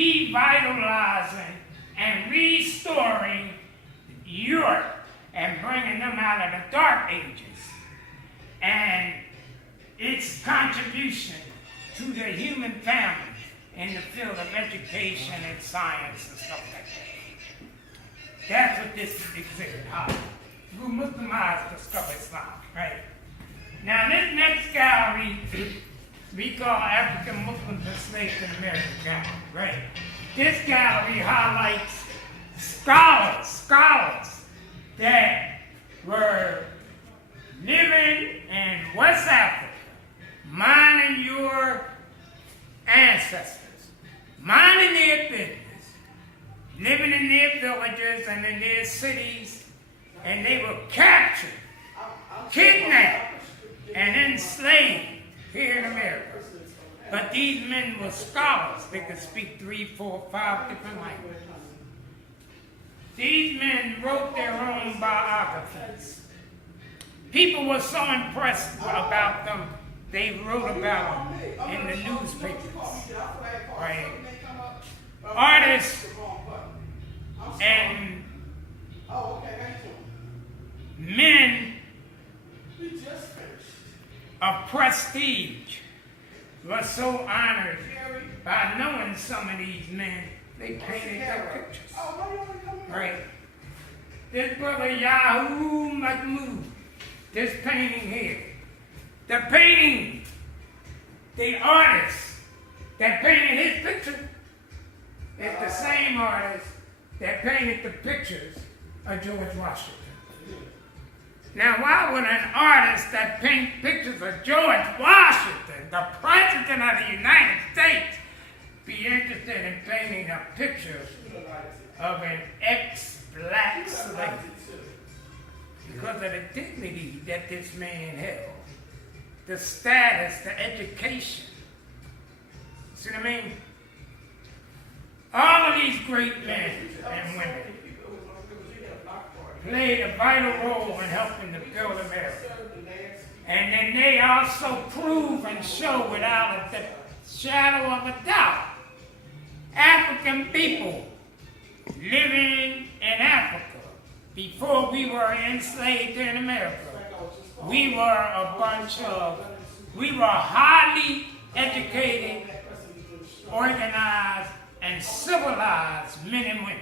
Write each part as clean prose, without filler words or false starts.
revitalizing and restoring Europe and bringing them out of the Dark Ages and its contribution to the human family in the field of education and science and stuff like that. That's what this exhibit highlights. Who Muslimized discover Islam, right? Now this next gallery we call African Muslims enslaved in America gallery, right? This gallery highlights scholars that were living in West Africa, minding your ancestors, minding their business, living in their villages and in their cities, and they were captured, kidnapped, and enslaved here in America. But these men were scholars. They could speak 3, 4, 5 different languages. These men wrote their own biographies. People were so impressed about them, they wrote about them in the newspapers. Right? Artists and men of prestige were so honored by knowing some of these men, they painted their pictures. Right? This brother Yahoo Mahmoud, this painting here, the painting, the artist that painted his picture is the same artist that painted the pictures of George Washington. Now, why would an artist that paints pictures of George Washington, the President of the United States, be interested in painting a picture of an ex-black slave? Because of the dignity that this man held, the status, the education. See what I mean? All of these great men and women played a vital role in helping to build America. And then they also prove and show without a shadow of a doubt, African people living in Africa before we were enslaved in America. We were highly educated, organized, and civilized men and women.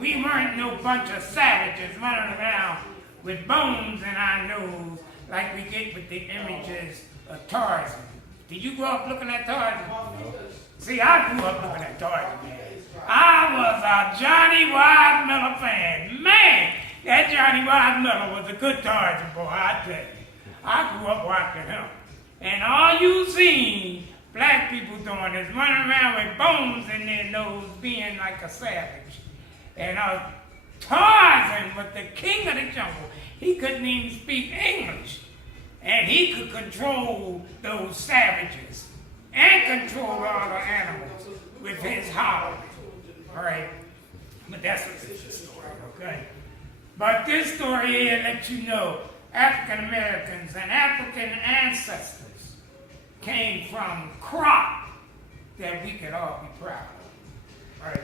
We weren't no bunch of savages running around with bones in our nose like we get with the images of Tarzan. Did you grow up looking at Tarzan? No. See, I grew up looking at Tarzan, man. I was a Johnny Weissmuller fan. Man, that Johnny Weissmuller was a good Tarzan boy, I tell you. I grew up watching him. And all you seen black people doing is running around with bones in their nose, being like a savage. And Tarzan was the king of the jungle. He couldn't even speak English. And he could control those savages and control all the animals with his howl. All right? But that's what this is story, okay? But this story here lets you know African Americans and African ancestors came from crop that we could all be proud of.